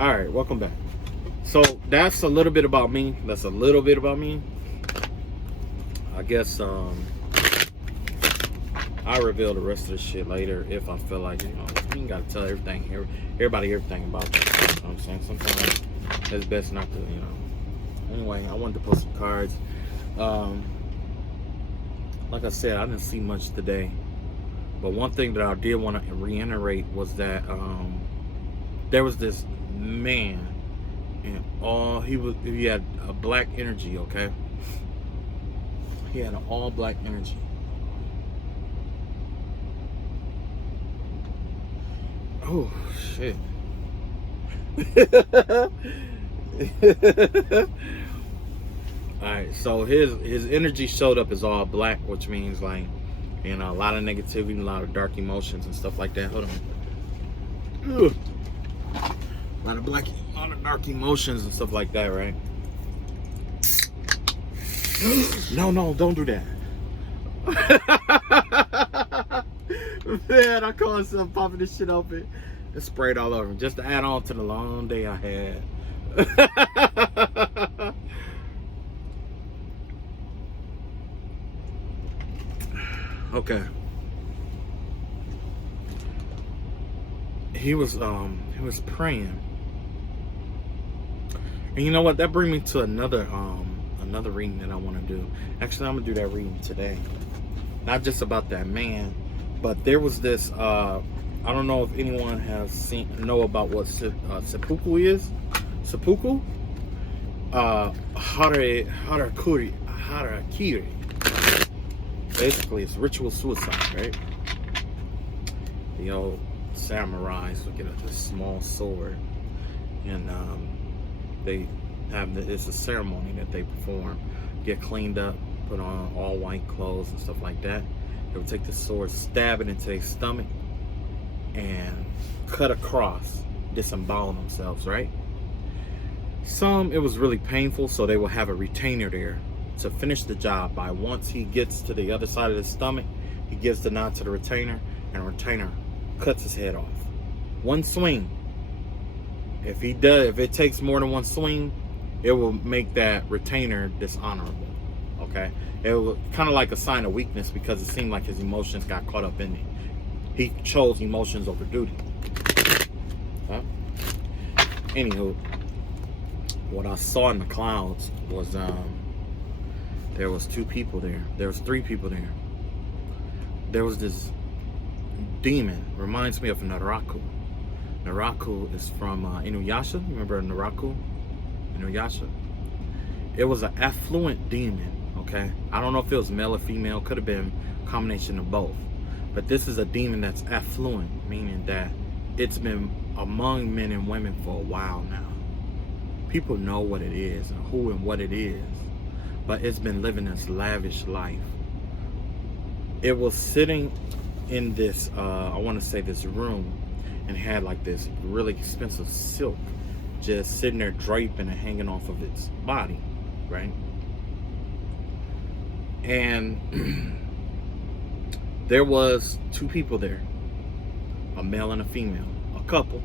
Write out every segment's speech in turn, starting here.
All right, welcome back. So that's a little bit about me. That's a little bit about me. I guess I'll reveal the rest of the shit later if I feel like, you ain't gotta tell everybody everything about you. You know what I'm saying? Sometimes it's best not to, Anyway, I wanted to post some cards. Like I said, I didn't see much today. But one thing that I did want to reiterate was that there was this man, and he had a black energy, okay? He had an all black energy. Oh shit. Alright, so his energy showed up as all black, which means like, a lot of negativity, a lot of dark emotions and stuff like that. Hold on. Ugh. A lot of dark emotions and stuff like that, right? No, don't do that. Man, I call myself popping this shit open and sprayed all over him just to add on to the long day I had. Okay. He was praying. And you know what? That brings me to another reading that I want to do. Actually, I'm gonna do that reading today. Not just about that man, but there was this I don't know if anyone has know about what seppuku is. Seppuku? Harakiri. Basically, it's ritual suicide, right? The old samurais would get this small sword, and it's a ceremony that they perform. Get cleaned up, put on all white clothes and stuff like that. They would take the sword, stab it into their stomach, and cut across, disembowel themselves, right? Some, it was really painful, so they will have a retainer there to finish the job. By once he gets to the other side of the stomach, he gives the nod to the retainer, and the retainer cuts his head off. One swing. If it takes more than one swing, it will make that retainer dishonorable. Okay? It was kind of like a sign of weakness because it seemed like his emotions got caught up in it. He chose emotions over duty. Huh? Anywho, what I saw in the clouds was there was two people there. There was three people there. There was this demon. Reminds me of Naraku. Naraku is from Inuyasha. You remember Naraku? Inuyasha. It was an affluent demon, okay? I don't know if it was male or female. Could have been a combination of both. But this is a demon that's affluent, meaning that it's been among men and women for a while now. People know what it is and who and what it is. But it's been living this lavish life. It was sitting in this, I want to say this room, and had like this really expensive silk just sitting there draping and hanging off of its body, right? And there was two people there, a male and a female, a couple.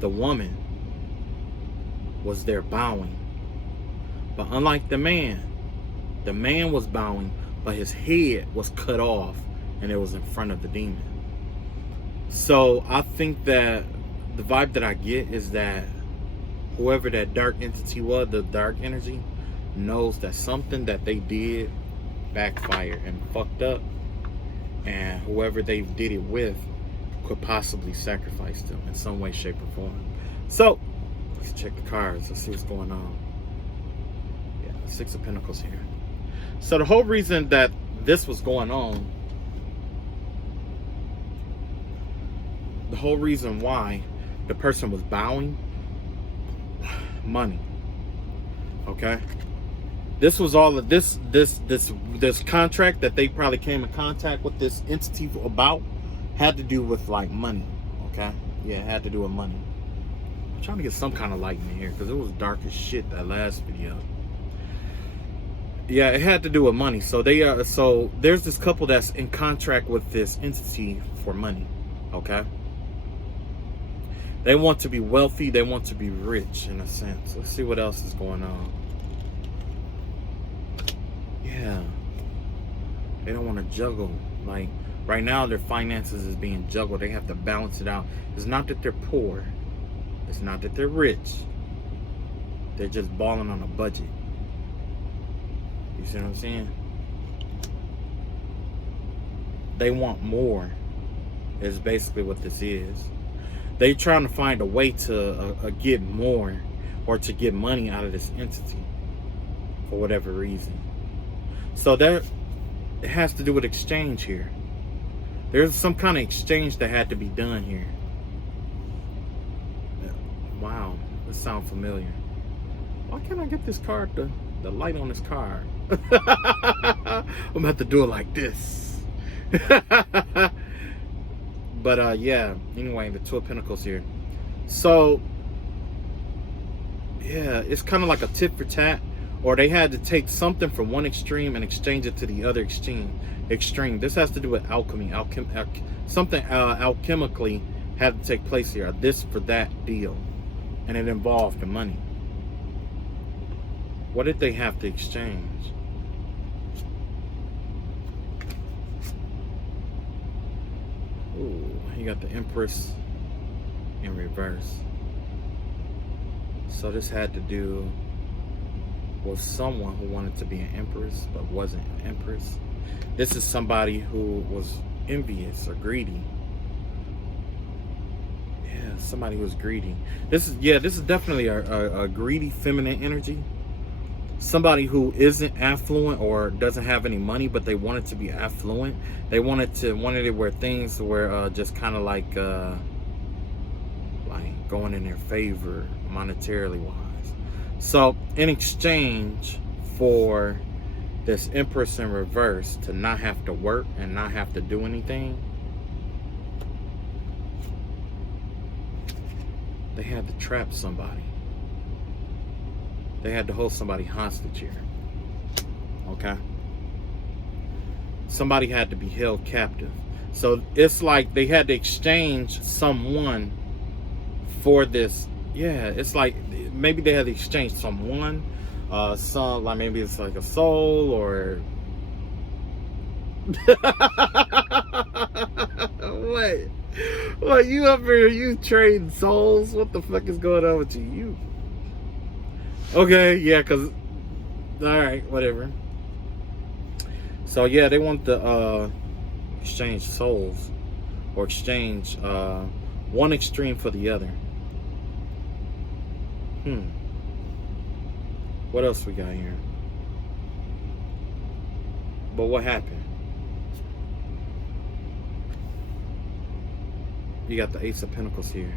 The woman was there bowing. But unlike the man was bowing, but his head was cut off and it was in front of the demon. So I think that the vibe that I get is that whoever that dark entity was, the dark energy, knows that something that they did backfired and fucked up, and whoever they did it with could possibly sacrifice them in some way, shape, or form. So let's check the cards. Let's see what's going on. Yeah, Six of Pentacles here. So the whole reason that this was going on, the whole reason why the person was bowing, money. Okay, this was all of this contract that they probably came in contact with this entity about had to do with like money. Okay, yeah, it had to do with money. I'm trying to get some kind of light in here because it was dark as shit that last video. Yeah, it had to do with money. So so there's this couple that's in contract with this entity for money. Okay, They want to be wealthy. They want to be rich, in a sense. Let's see what else is going on. Yeah. They don't want to juggle. Like, right now, their finances is being juggled. They have to balance it out. It's not that they're poor. It's not that they're rich. They're just balling on a budget. You see what I'm saying? They want more, is basically what this is. They trying to find a way to get more, or to get money out of this entity for whatever reason. So that it has to do with exchange here. There's some kind of exchange that had to be done here. Wow, this sounds familiar. Why can't I get this card, the light on this card? I'm gonna have to do it like this. But yeah, anyway, the Two of Pentacles here. So yeah, it's kind of like a tit for tat, or they had to take something from one extreme and exchange it to the other extreme. This has to do with alchemy. Something alchemically had to take place here. This for that deal, and it involved the money. What did they have to exchange? Ooh, you got the Empress in reverse. So this had to do with someone who wanted to be an empress but wasn't an empress. This is somebody who was envious or greedy. Yeah, somebody who was greedy. This is definitely a greedy feminine energy. Somebody who isn't affluent or doesn't have any money, but they wanted to be affluent. They wanted it where things were just kind of like going in their favor monetarily wise. So in exchange for this Empress in reverse to not have to work and not have to do anything, they had to trap somebody. They had to hold somebody hostage here. Okay? Somebody had to be held captive. So it's like they had to exchange someone for this. Yeah, it's like maybe they had to exchange someone. Some, like maybe it's like a soul or... What? You up here, you trading souls? What the fuck is going on with you? Okay, yeah, because... Alright, whatever. So, yeah, they want to exchange souls. Or exchange one extreme for the other. What else we got here? But what happened? You got the Ace of Pentacles here.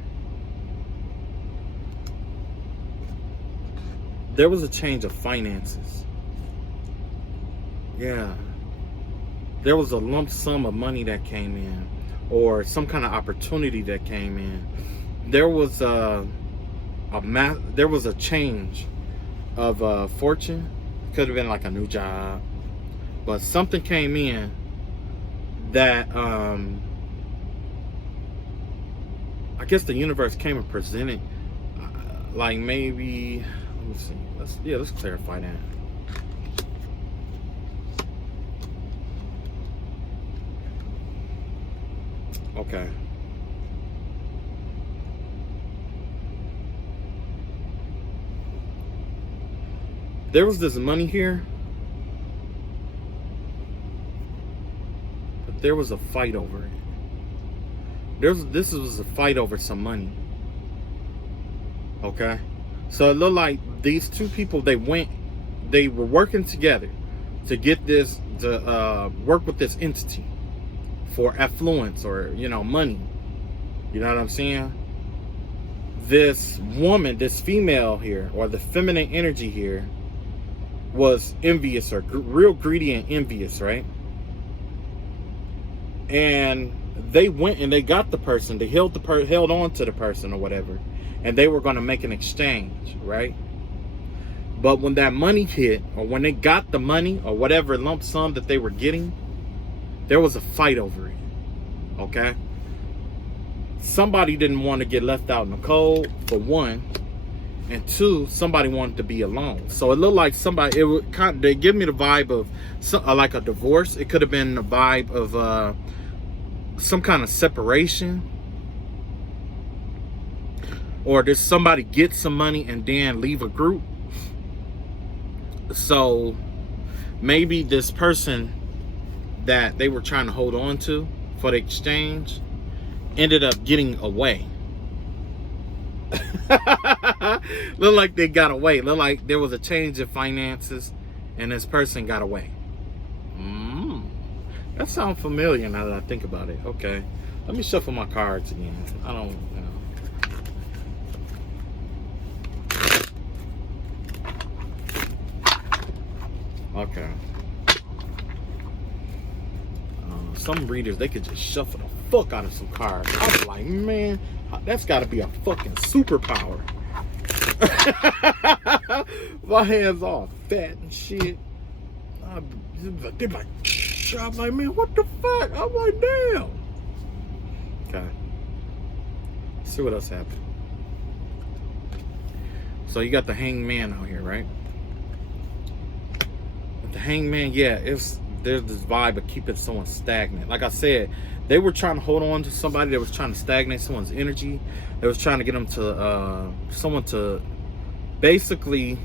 There was a change of finances. Yeah. There was a lump sum of money that came in, or some kind of opportunity that came in. There was a change of fortune. Could have been like a new job, but something came in that I guess the universe came and presented, like maybe, let me see, let's clarify that. Okay. There was this money here, but there was a fight over it. This was a fight over some money. Okay, so it looked like these two people, they were working together to get this, to work with this entity for affluence, or money. You know what I'm saying? This woman, this female here, or the feminine energy here, was envious, or real greedy and envious, right? And they went and they got the person. They held on to the person or whatever, and they were going to make an exchange, right? But when that money hit, or when they got the money or whatever lump sum that they were getting, there was a fight over it. Okay? somebody didn't want to get left out in the cold, for one. And two, somebody wanted to be alone. So it looked like somebody, it would kind of, they give me the vibe of like a divorce. It could have been the vibe of some kind of separation. Or did somebody get some money and then leave a group? So maybe this person that they were trying to hold on to for the exchange ended up getting away. Look like they got away. Look like there was a change in finances and this person got away. That sounds familiar now that I think about it. Okay, let me shuffle my cards again. I don't, okay. Some readers, they could just shuffle the fuck out of some cards. I was like, man, that's got to be a fucking superpower. My hands all fat and shit. They're like, I'm like, man, what the fuck? I'm like, damn. Okay. Let's see what else happened. So you got the hangman out here, right? But the hangman, yeah, there's this vibe of keeping someone stagnant. Like I said, they were trying to hold on to somebody that was trying to stagnate someone's energy. They was trying to get them to someone to basically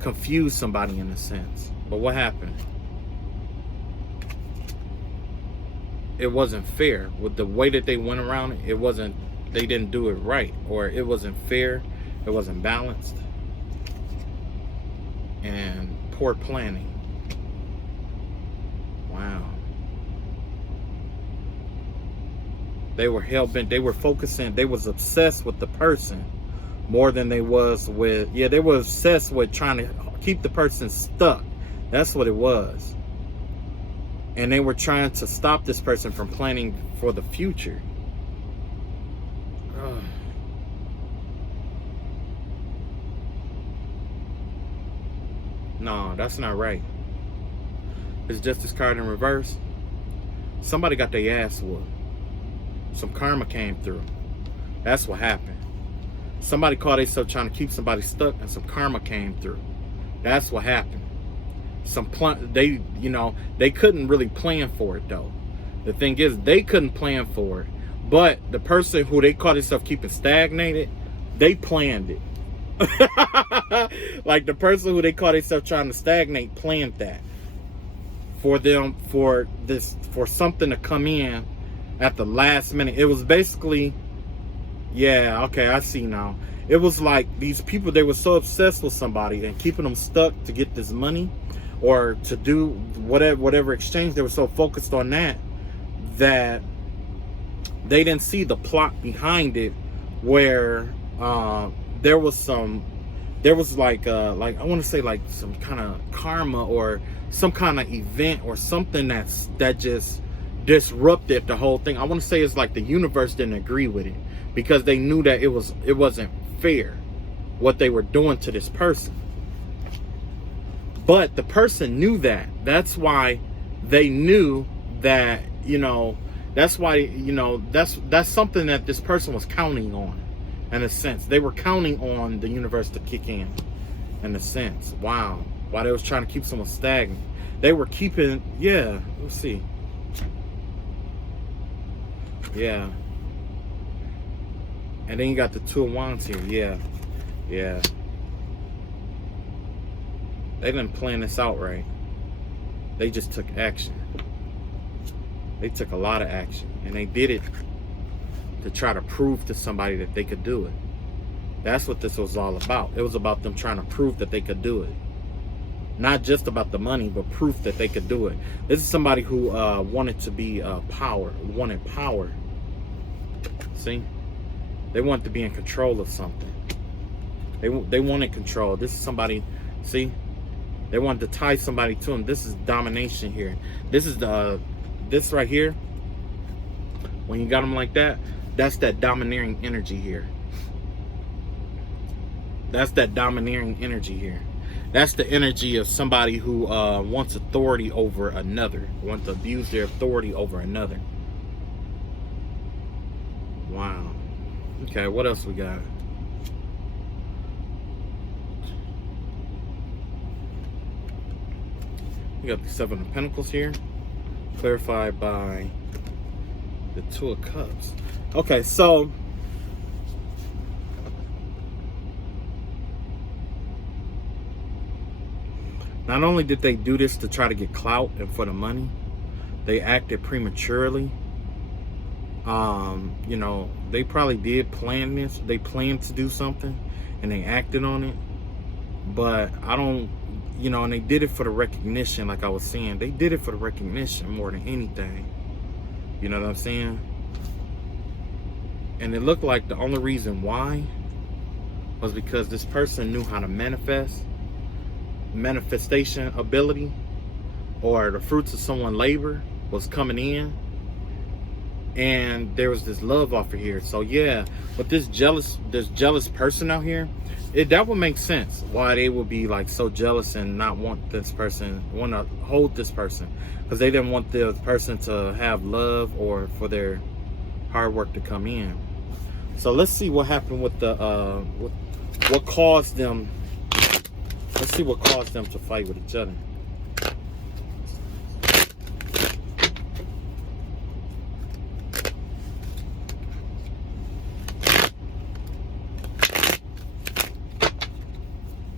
confuse somebody in a sense. But what happened? It wasn't fair. With the way that they went around it, it wasn't, they didn't do it right, or it wasn't fair, it wasn't balanced, and poor planning. Wow. They were hell-bent. They were focusing. They was obsessed with the person more than they was with, yeah, they were obsessed with trying to keep the person stuck. That's what it was. And they were trying to stop this person from planning for the future. No, that's not right. It's just this card in reverse. Somebody got their ass whooped. Some karma came through. That's what happened. Somebody caught themselves trying to keep somebody stuck, and some karma came through. That's what happened. They couldn't really plan for it though. The thing is, they couldn't plan for it, but the person who they caught themselves keeping stagnated, they planned it. Like the person who they caught themselves trying to stagnate planned that for them, for something to come in at the last minute. It was basically, yeah, okay, I see now. It was like these people, they were so obsessed with somebody and keeping them stuck to get this money or to do whatever exchange. They were so focused on that they didn't see the plot behind it, where there was like I want to say like some kind of karma or some kind of event or something that just disrupted the whole thing. I want to say it's like the universe didn't agree with it, because they knew that it wasn't fair what they were doing to this person. But the person knew that. That's why they knew that, that's why, that's something that this person was counting on, in a sense. They were counting on the universe to kick in a sense. Wow. While they was trying to keep someone stagnant. They were keeping, yeah, let's see. Yeah. And then you got the Two of Wands here. Yeah. Yeah. They didn't plan this out right. They just took action. They took a lot of action. And they did it to try to prove to somebody that they could do it. That's what this was all about. It was about them trying to prove that they could do it. Not just about the money, but proof that they could do it. This is somebody who wanted to be wanted power. See? They wanted to be in control of something. They wanted control. This is somebody, see? They wanted to tie somebody to them. This is domination here. This is this right here. When you got them like that, that's that domineering energy here. That's that domineering energy here. That's the energy of somebody who wants authority over another, wants to abuse their authority over another. Wow. Okay, what else we got? We got the Seven of Pentacles here, clarified by the Two of Cups. Okay, so not only did they do this to try to get clout and for the money, they acted prematurely. You know, they probably did plan this. They planned to do something and they acted on it. But I don't, you know, and they did it for the recognition, like I was saying. They did it for the recognition more than anything. You know what I'm saying? And it looked like the only reason why was because this person knew how to manifestation ability, or the fruits of someone's labor was coming in, and there was this love offer here. So yeah, but this jealous person out here, that would make sense why they would be like so jealous and not want this person, want to hold this person, because they didn't want the person to have love or for their hard work to come in. So let's see what happened with the what caused them. Let's see what caused them to fight with each other.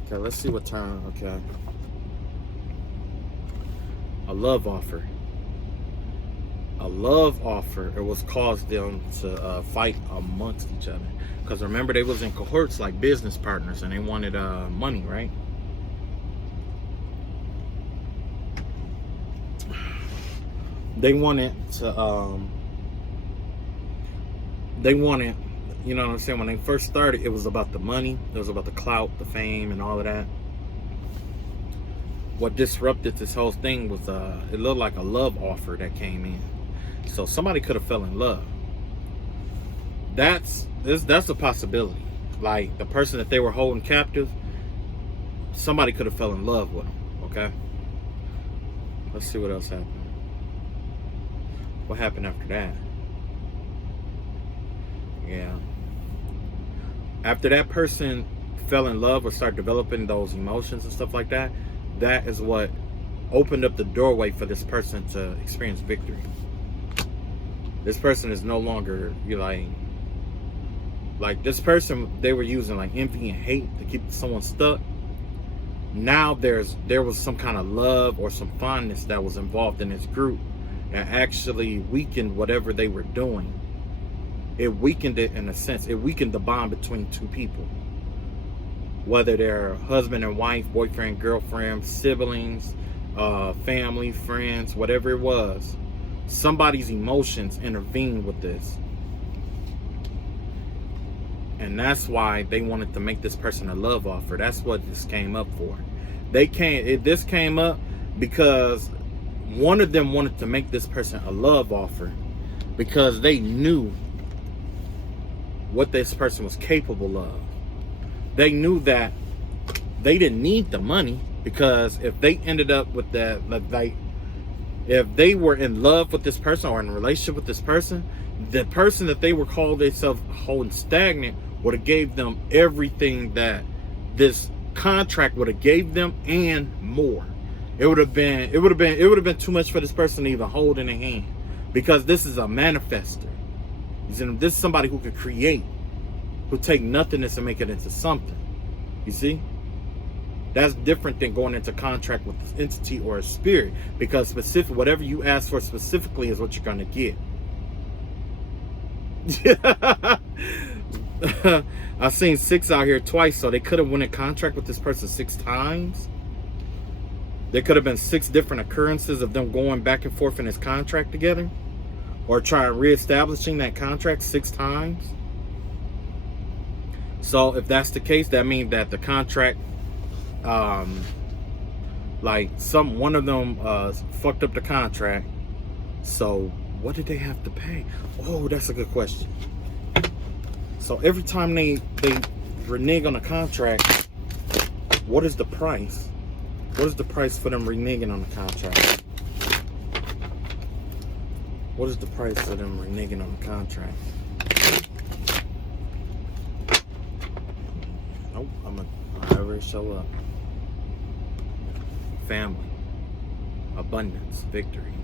Okay, let's see what turn. Okay. A love offer. A love offer. It was caused them to fight amongst each other. Because remember, they was in cohorts like business partners, and they wanted money, right? They wanted to, you know what I'm saying? When they first started, it was about the money. It was about the clout, the fame, and all of that. What disrupted this whole thing was, it looked like a love offer that came in. So somebody could have fell in love. That's a possibility. Like the person that they were holding captive, somebody could have fell in love with them. Okay. Let's see what else happened. What happened after that? Yeah. After that person fell in love or started developing those emotions and stuff like that, that is what opened up the doorway for this person to experience victory. This person is no longer, you like this person, they were using like envy and hate to keep someone stuck. Now there was some kind of love or some fondness that was involved in this group that actually weakened whatever they were doing. It weakened it in a sense. It weakened the bond between two people. Whether they're husband and wife, boyfriend, girlfriend, siblings, family, friends, whatever it was. Somebody's emotions intervened with this. And that's why they wanted to make this person a love offer. That's what this came up for. This came up because one of them wanted to make this person a love offer because they knew what this person was capable of. They knew that they didn't need the money, because if they ended up with that, like, if they were in love with this person or in a relationship with this person, the person that they were called themselves holding stagnant would have gave them everything that this contract would have gave them and more. It would have been too much for this person to even hold in their hand, because this is a manifester. This is somebody who could create, who take nothingness and make it into something. You see? That's different than going into contract with this entity or a spirit, because whatever you ask for specifically is what you're going to get. I've seen 6 out here twice, so they could have won a contract with this person 6 times. There could have been 6 different occurrences of them going back and forth in this contract together, or trying reestablishing that contract 6 times. So if that's the case, that means that the contract, like one of them fucked up the contract. So what did they have to pay? Oh, that's a good question. So every time they renege on a contract, what is the price? What is the price for them reneging on the contract? What is the price for them reneging on the contract? however it show up. Family, abundance, victories.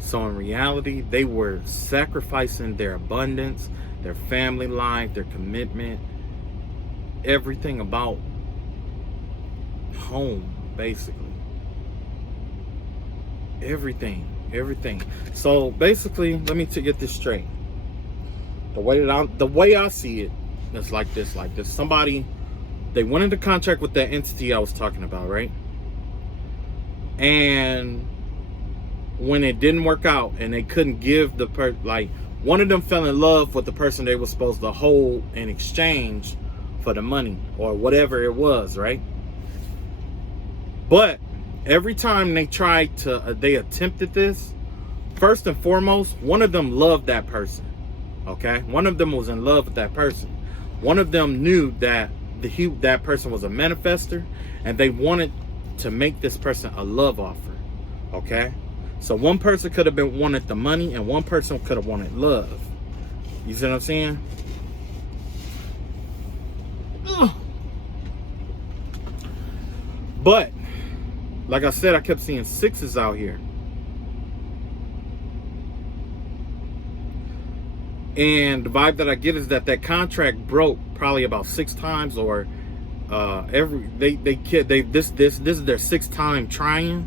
So in reality, they were sacrificing their abundance, their family life, their commitment, everything about home, basically. Everything. So basically, let me get this straight. The way I see it is like this. Somebody, they went into contract with that entity I was talking about, right? And when it didn't work out and they couldn't give one of them fell in love with the person they were supposed to hold in exchange for the money or whatever it was, right? But every time they they attempted this, first and foremost, one of them loved that person, okay? One of them was in love with that person. One of them knew that that person was a manifester, and they wanted to make this person a love offer, okay? So one person could have wanted the money, and one person could have wanted love. You see what I'm saying? But like I said, I kept seeing sixes out here. And the vibe that I get is that contract broke probably about 6 times, or this is their 6th time trying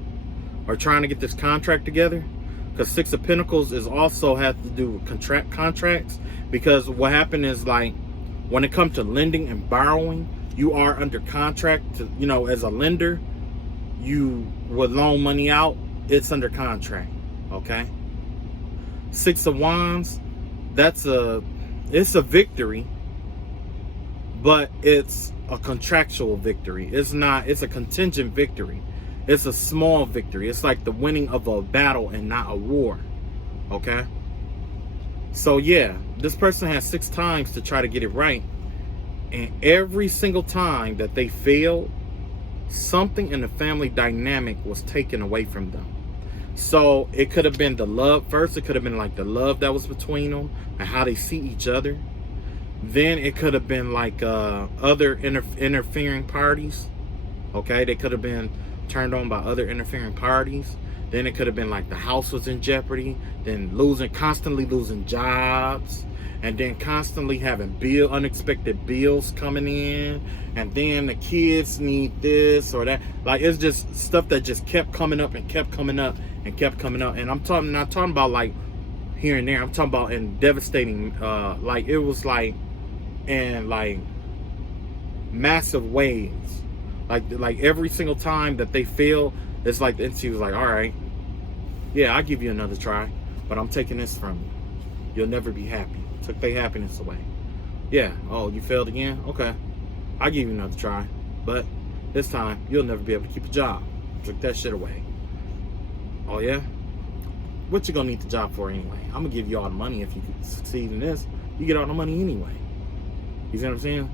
to get this contract together. Because 6 of Pentacles is also has to do with contracts. Because what happened is, like, when it comes to lending and borrowing, you are under contract to, as a lender, you would loan money out, it's under contract, okay? 6 of Wands, it's a victory, but it's a contractual victory. It's a contingent victory. It's a small victory. It's like the winning of a battle and not a war, okay? So yeah, this person has 6 times to try to get it right, and every single time that they failed, something in the family dynamic was taken away from them. So it could have been the love first. It could have been like the love that was between them and how they see each other. Then it could have been like other interfering parties. Okay, they could have been turned on by other interfering parties. Then it could have been like the house was in jeopardy. Then constantly losing jobs. And then constantly having unexpected bills coming in, and then the kids need this or that. Like, it's just stuff that just kept coming up and kept coming up and kept coming up. And I'm not talking about like here and there. I'm talking about in devastating, like it was like in like massive waves. Like every single time that they fail, it's like the entity was like, all right, yeah, I'll give you another try, but I'm taking this from you. You'll never be happy. Took their happiness away. Yeah. Oh, you failed again? Okay. I'll give you another try. But this time, you'll never be able to keep a job. Took that shit away. Oh, yeah? What you gonna need the job for anyway? I'm gonna give you all the money if you can succeed in this. You get all the money anyway. You see what I'm saying?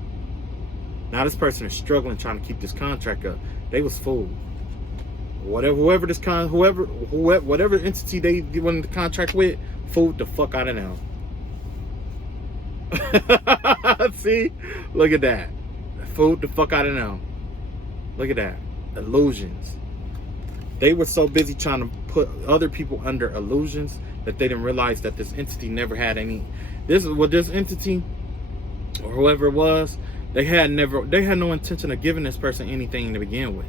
Now this person is struggling trying to keep this contract up. They was fooled. Whatever entity they went into contract with, fooled the fuck out of them. See, look at that. Fooled the fuck out of them. Look at that. Illusions. They were so busy trying to put other people under illusions that they didn't realize that this entity never had any. This entity or whoever it was, they had no intention of giving this person anything to begin with.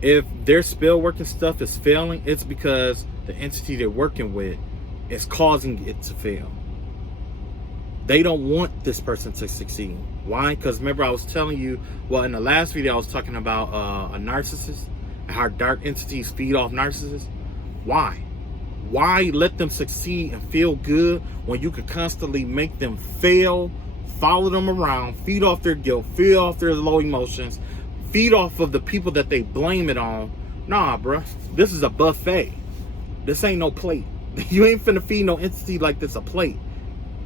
If their spell working stuff is failing, it's because the entity they're working with is causing it to fail. They don't want this person to succeed. Why? Because remember I was telling you, well, in the last video I was talking about a narcissist and how dark entities feed off narcissists. Why? Why let them succeed and feel good when you could constantly make them fail, follow them around, feed off their guilt, feed off their low emotions, feed off of the people that they blame it on? Nah, bruh. This is a buffet. This ain't no plate. You ain't finna feed no entity like this a plate.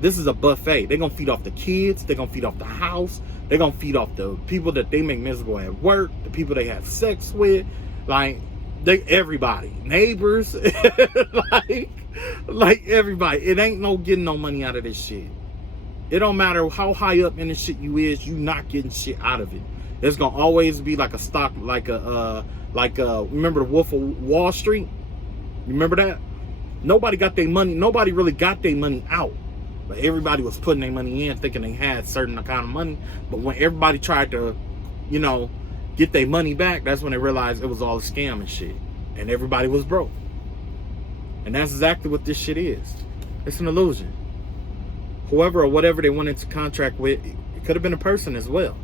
This is a buffet. They're gonna feed off the kids. They're gonna feed off the house. They're gonna feed off the people that they make miserable at work, the people they have sex with, like everybody, neighbors, like everybody. It ain't no getting no money out of this shit. It don't matter how high up in the shit you is, you not getting shit out of it. It's gonna always be like a stock, remember the Wolf of Wall Street? You remember that? Nobody got their money. Nobody really got their money out. But everybody was putting their money in, thinking they had certain kind of money. But when everybody tried to, get their money back, that's when they realized it was all a scam and shit. And everybody was broke. And that's exactly what this shit is. It's an illusion. Whoever or whatever they went into contract with, it could have been a person as well.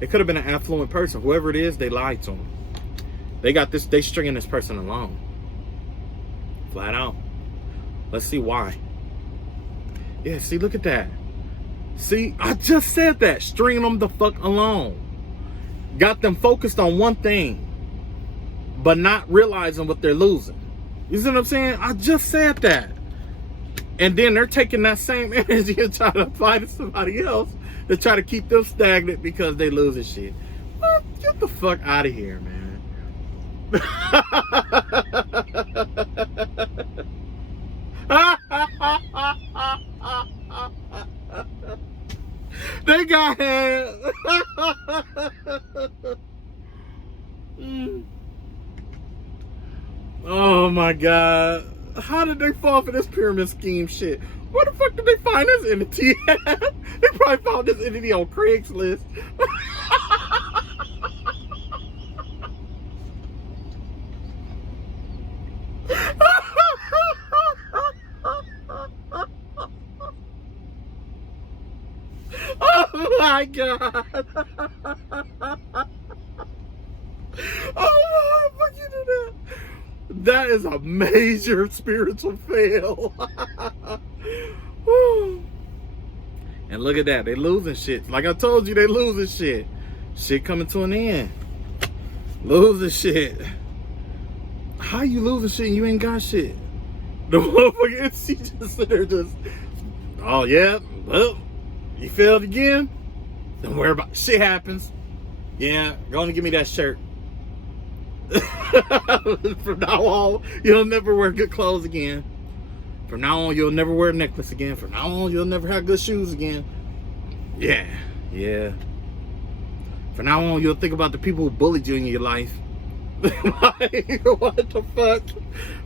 It could have been an affluent person. Whoever it is, they lied to them. They stringing this person along. Flat out. Let's see why. Yeah, see, look at that. See, I just said that. Stringing them the fuck along. Got them focused on one thing, but not realizing what they're losing. You see what I'm saying? I just said that. And then they're taking that same energy and trying to apply to somebody else to try to keep them stagnant because they losing shit. What? Get the fuck out of here, man. They got hands. Oh my God. How did they fall for this pyramid scheme shit? Where the fuck did they find this entity at? They probably found this entity on Craigslist. Oh my God. Oh my fuck, you did that. That is a major spiritual fail. And look at that. They losing shit. Like I told you, they losing shit. Shit coming to an end. Losing shit. How you losing shit and you ain't got shit? The motherfucker entity just sit there just, oh yeah, well, you failed again? Don't worry about it. Shit happens. Yeah, go on and give me that shirt. From now on, you'll never wear good clothes again. From now on, you'll never wear a necklace again. From now on, you'll never have good shoes again. Yeah. From now on, you'll think about the people who bullied you in your life. Like, what the fuck?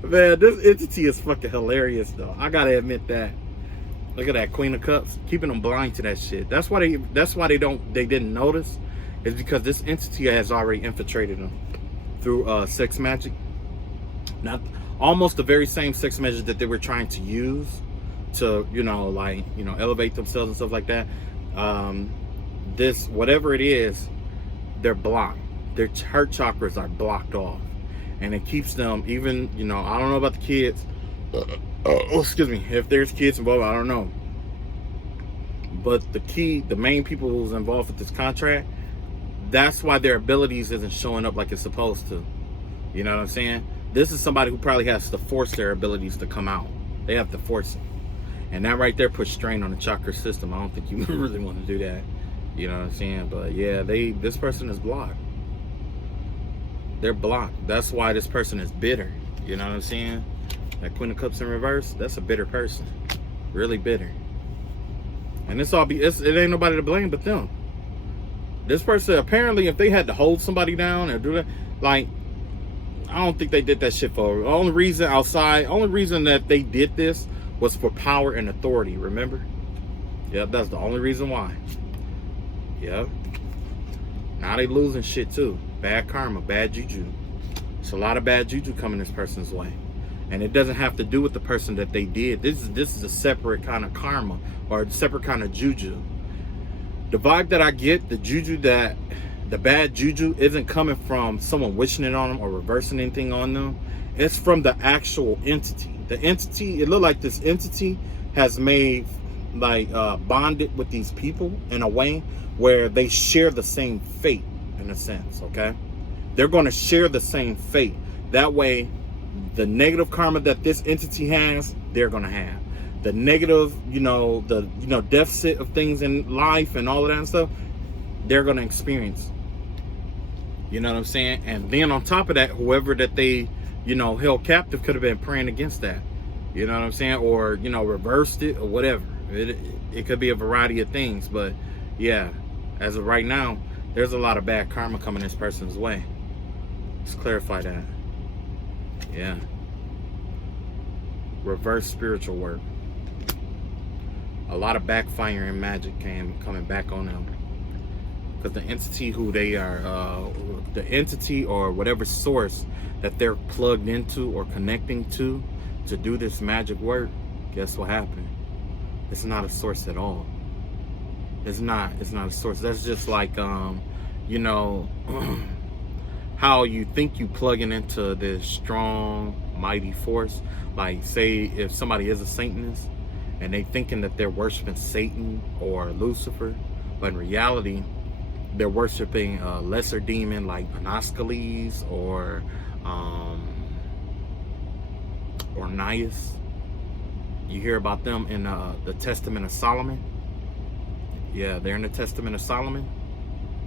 Man, this entity is fucking hilarious, though. I gotta admit that. Look at that Queen of Cups, keeping them blind to that shit. That's why they didn't notice. Is because this entity has already infiltrated them through sex magic. Not almost the very same sex magic that they were trying to use to, elevate themselves and stuff like that. This, whatever it is, they're blocked. Their heart chakras are blocked off. And it keeps them, even, I don't know about the kids. Excuse me. If there's kids involved, I don't know. But the main people who's involved with this contract, that's why their abilities isn't showing up like it's supposed to. You know what I'm saying? This is somebody who probably has to force their abilities to come out. They have to force it. And that right there puts strain on the chakra system. I don't think you really want to do that. You know what I'm saying? But yeah, this person is blocked. They're blocked. That's why this person is bitter. You know what I'm saying? That Queen of Cups in reverse, that's a bitter person. Really bitter. And it ain't nobody to blame but them. This person, apparently, if they had to hold somebody down or do that, like, I don't think they did that shit for. The only reason that they did this was for power and authority, remember? Yep, that's the only reason why. Yep. Now they losing shit too. Bad karma, bad juju. It's a lot of bad juju coming this person's way. And it doesn't have to do with the person that they did. This is a separate kind of karma or a separate kind of juju. The vibe that I get, the bad juju isn't coming from someone wishing it on them or reversing anything on them. It's from the actual entity. The entity, it looked like this entity has made, bonded with these people in a way where they share the same fate, in a sense, okay? They're going to share the same fate. That way, the negative karma that this entity has, they're going to have. The negative, deficit of things in life and all of that stuff, they're going to experience. You know what I'm saying? And then on top of that, whoever that they, held captive could have been praying against that. You know what I'm saying? Or, reversed it or whatever. It could be a variety of things, but yeah, as of right now, there's a lot of bad karma coming this person's way. Let's clarify that. Yeah. Reverse spiritual work. A lot of backfiring magic coming back on them. Because the entity who they are, the entity or whatever source that they're plugged into or connecting to do this magic work, guess what happened? It's not a source at all. It's not a source. That's just like, you know, how you think you plugging into this strong, mighty force. Like, say if somebody is a Satanist and they thinking that they're worshiping Satan or Lucifer, but in reality, they're worshiping a lesser demon like Anoscales or Nias. You hear about them in the Testament of Solomon. Yeah, they're in the Testament of Solomon.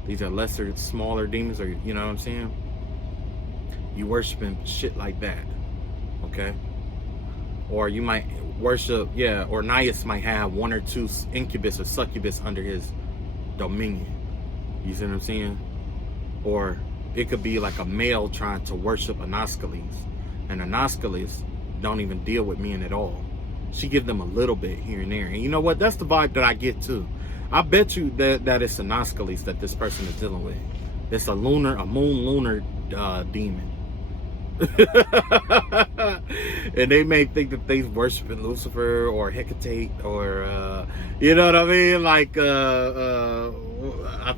These are lesser, smaller demons, or you know what I'm saying? You worshiping shit like that, okay? Or you might worship, yeah, or Nias might have one or two incubus or succubus under his dominion. You see what I'm saying? Or it could be like a male trying to worship Anoscales, and Anoscales don't even deal with men at all. She give them a little bit here and there. And you know what? That's the vibe that I get too. I bet you that it's Anoscales that this person is dealing with. It's a moon lunar demon. And they may think that they're worshiping Lucifer or Hecate or you know what I mean? Like I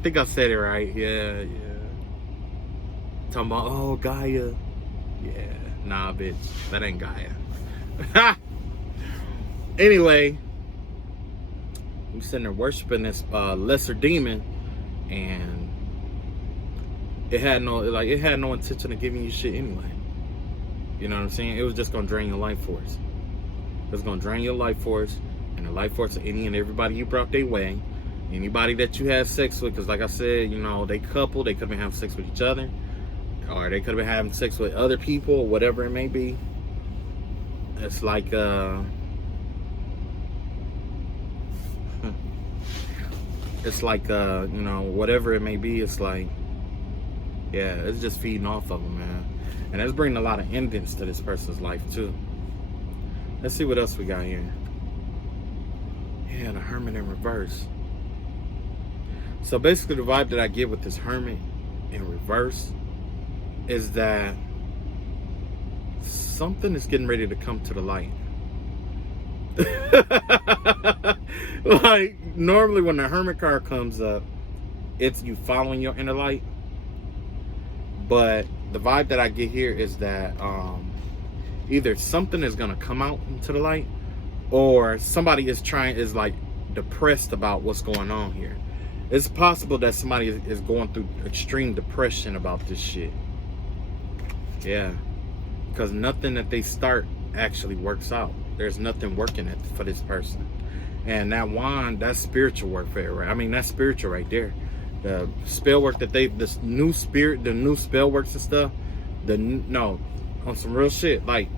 think I said it right. Yeah. Talking about, oh, Gaia. Yeah, nah, bitch, that ain't Gaia. Anyway, I'm sitting there worshiping this lesser demon, and it had no intention of giving you shit anyway. You know what I'm saying? It was just gonna drain your life force. It was gonna drain your life force and the life force of any and everybody you brought their way. Anybody that you had sex with, because like I said, you know, they couple, they could have been having sex with each other, or they could have been having sex with other people, or whatever it may be. It's like it's like you know, whatever it may be, it's like, yeah, it's just feeding off of them, man. And that's bringing a lot of endings to this person's life too. Let's see what else we got here. Yeah, the Herman in reverse. So basically the vibe that I get with this Herman in reverse is that something is getting ready to come to the light. Like, normally when the Hermit card comes up, it's you following your inner light. But the vibe that I get here is that either something is gonna come out into the light, or somebody is like depressed about what's going on here. It's possible that somebody is going through extreme depression about this shit. Yeah, because nothing that they start actually works out. There's nothing working for this person. And that wand, that's spiritual warfare, right? I mean, that's spiritual right there. The spell work that the new spell works and stuff, no, on some real shit. Like,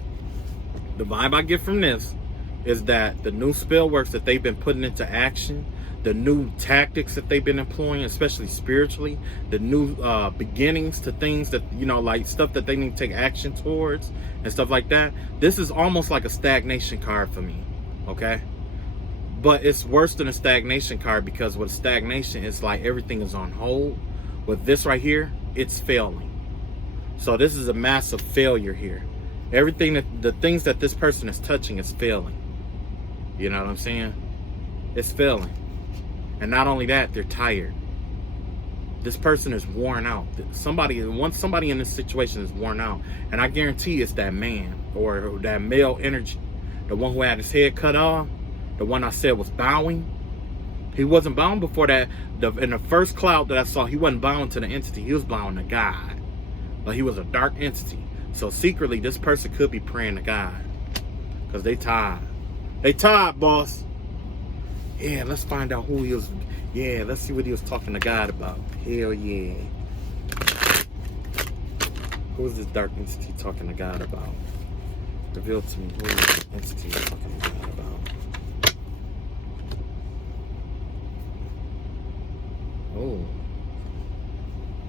the vibe I get from this is that the new spell works that they've been putting into action, the new tactics that they've been employing, especially spiritually, the new beginnings to things that, you know, like stuff that they need to take action towards and stuff like that. This is almost like a stagnation card for me, okay? But it's worse than a stagnation card, because with stagnation, it's like everything is on hold. With this right here, it's failing. So this is a massive failure here. The things that this person is touching is failing. You know what I'm saying? It's failing. And not only that, they're tired. This person is worn out. Once somebody in this situation is worn out, and I guarantee it's that man or that male energy, the one who had his head cut off, the one I said was bowing. He wasn't bowing before that. In the first cloud that I saw, he wasn't bowing to the entity. He was bowing to God. But he was a dark entity. So secretly, this person could be praying to God, because they tired. They tired, boss. Yeah, let's find out who he was. Yeah, let's see what he was talking to God about. Hell yeah. Who is this dark entity talking to God about? Reveal to me who is this entity talking to God about. Oh,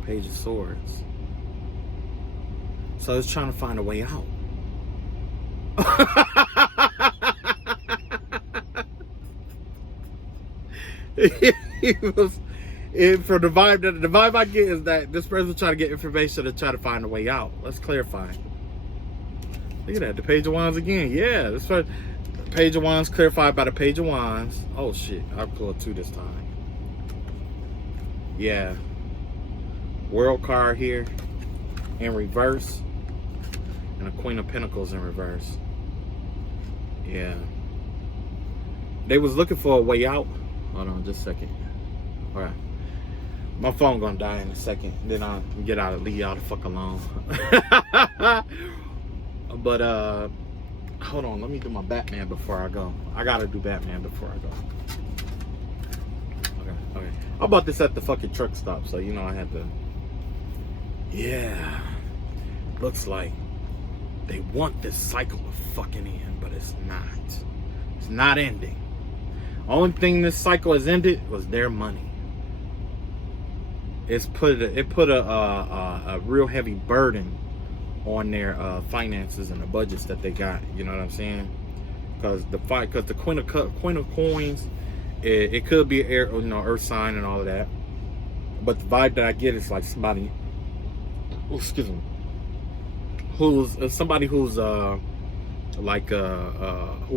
Page of Swords. So it's trying to find a way out. For the vibe I get is that this person's trying to get information to try to find a way out. Let's clarify. Look at that, the Page of Wands again. Yeah, this one, Page of Wands clarified by the Page of Wands. Oh shit, I pulled 2 this time. Yeah. World card here in reverse. And a Queen of Pentacles in reverse. Yeah. They was looking for a way out. Hold on just a second. Alright. My phone gonna die in a second. Then I'll get out and leave y'all the fuck alone. But hold on, let me do my Batman before I go. I gotta do Batman before I go. Okay. I bought this at the fucking truck stop, so you know I had to. Yeah. Looks like they want this cycle to fucking end, but it's not. It's not ending. Only thing this cycle has ended was their money. It put a real heavy burden on their finances and the budgets that they got. You know what I'm saying? Because the Queen of Coins, it could be air, earth sign and all of that. But the vibe that I get is like somebody, excuse me, who's somebody who's who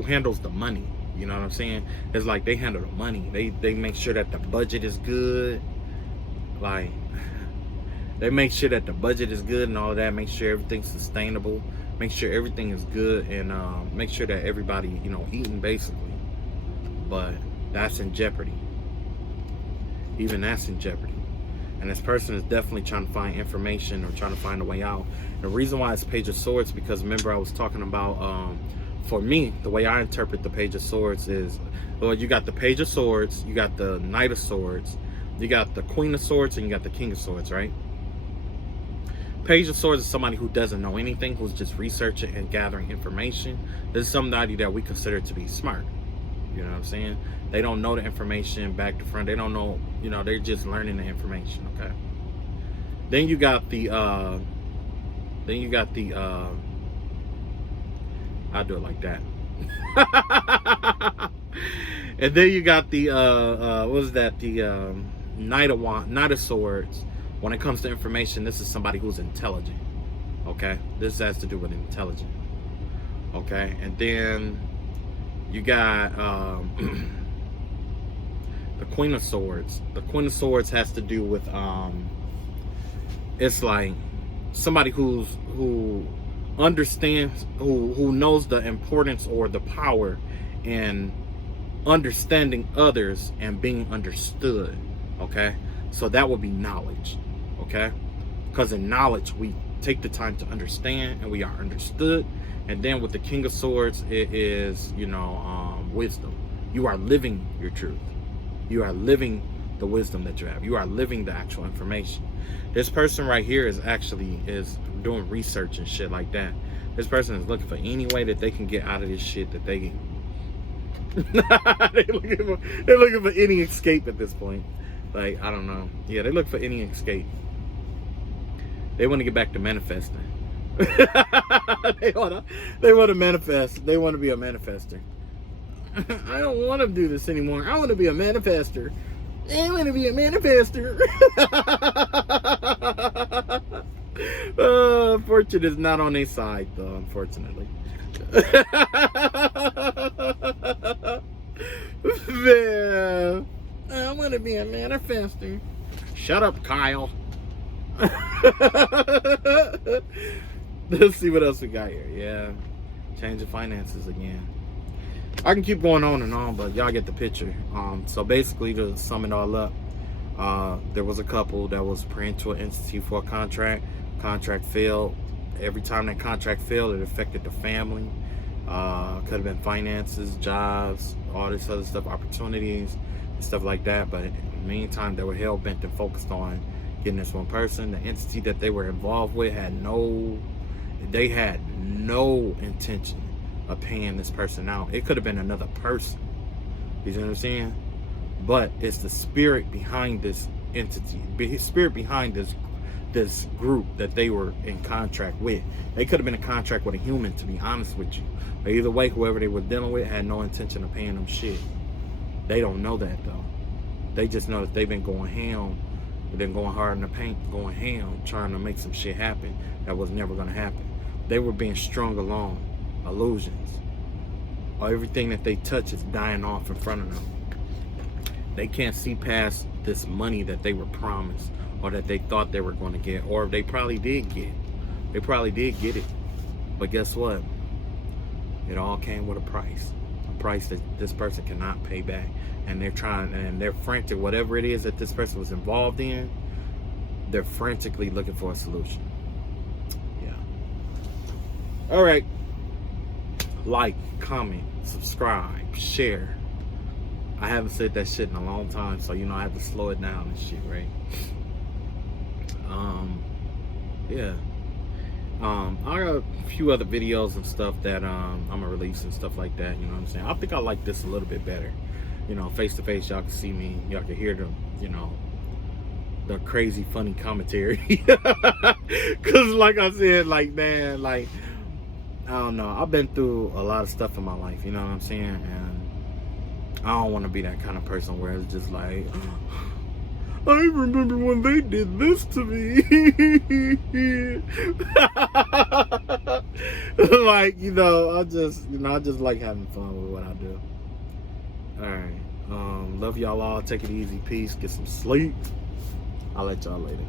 handles the money. You know what I'm saying? It's like they handle the money. They make sure that the budget is good. Like, they make sure that the budget is good and all of that. Make sure everything's sustainable. Make sure everything is good, and make sure that everybody, eating basically. But that's in jeopardy. Even that's in jeopardy. And this person is definitely trying to find information or trying to find a way out. The reason why it's Page of Swords, because remember I was talking about, for me, the way I interpret the Page of Swords is, well, you got the Page of Swords, you got the Knight of Swords, you got the Queen of Swords, and you got the King of Swords, right? Page of Swords is somebody who doesn't know anything, who's just researching and gathering information. This is somebody that we consider to be smart. You know what I'm saying? They don't know the information back to front. They don't know, they're just learning the information, okay? Then you got the, I'll do it like that. And then you got the, what was that? The Knight of Swords. When it comes to information, this is somebody who's intelligent, okay? This has to do with intelligence, okay? And then you got the Queen of Swords. The Queen of Swords has to do with, it's like somebody who understands, who knows the importance or the power in understanding others and being understood, okay? So that would be knowledge, okay? Because in knowledge, we take the time to understand and we are understood. And then with the King of Swords, it is, wisdom. You are living your truth. You are living the wisdom that you have. You are living the actual information. This person right here is doing research and shit like that. This person is looking for any way that they can get out of this shit that they can. They're looking for any escape at this point. Like, I don't know. Yeah, they look for any escape. They want to get back to manifesting. They want to manifest. They want to be a manifester. I don't want to do this anymore. I want to be a manifester. I want to be a manifester. Fortune is not on their side, though, unfortunately. Man, I want to be a manifester. Shut up, Kyle. Let's see what else we got here. Yeah, change of finances again. I can keep going on and on, but y'all get the picture. So basically, to sum it all up, there was a couple that was praying to an entity for a contract. Contract failed. Every time that contract failed, it affected the family. Could have been finances, jobs, all this other stuff, opportunities, and stuff like that. But in the meantime, they were hell bent and focused on getting this one person. The entity that they were involved with had no intention of paying this person out. It could have been another person. You know what I'm saying? But it's the spirit behind this entity, spirit behind this group that they were in contract with. They could have been in contract with a human, to be honest with you. But either way, whoever they were dealing with had no intention of paying them shit. They don't know that though. They just know that they've been going ham, been going hard in the paint, going ham, trying to make some shit happen that was never gonna happen. They were being strung along, illusions. Everything that they touch is dying off in front of them. They can't see past this money that they were promised, or that they thought they were going to get, or they probably did get. They probably did get it. But guess what? It all came with a price that this person cannot pay back. And they're frantic, whatever it is that this person was involved in, they're frantically looking for a solution. Yeah. All right. Like, comment, subscribe, share. I haven't said that shit in a long time, so I have to slow it down and shit, right? Yeah. I got a few other videos and stuff that I'm gonna release and stuff like that. You know what I'm saying? I think I like this a little bit better. Face to face, y'all can see me, y'all can hear the crazy funny commentary. Cause like I said, man, I don't know. I've been through a lot of stuff in my life, you know what I'm saying? And I don't want to be that kind of person where it's just like, I remember when they did this to me. I just like having fun with what I do. Alright. Love y'all all. Take it easy. Peace. Get some sleep. I'll let y'all later.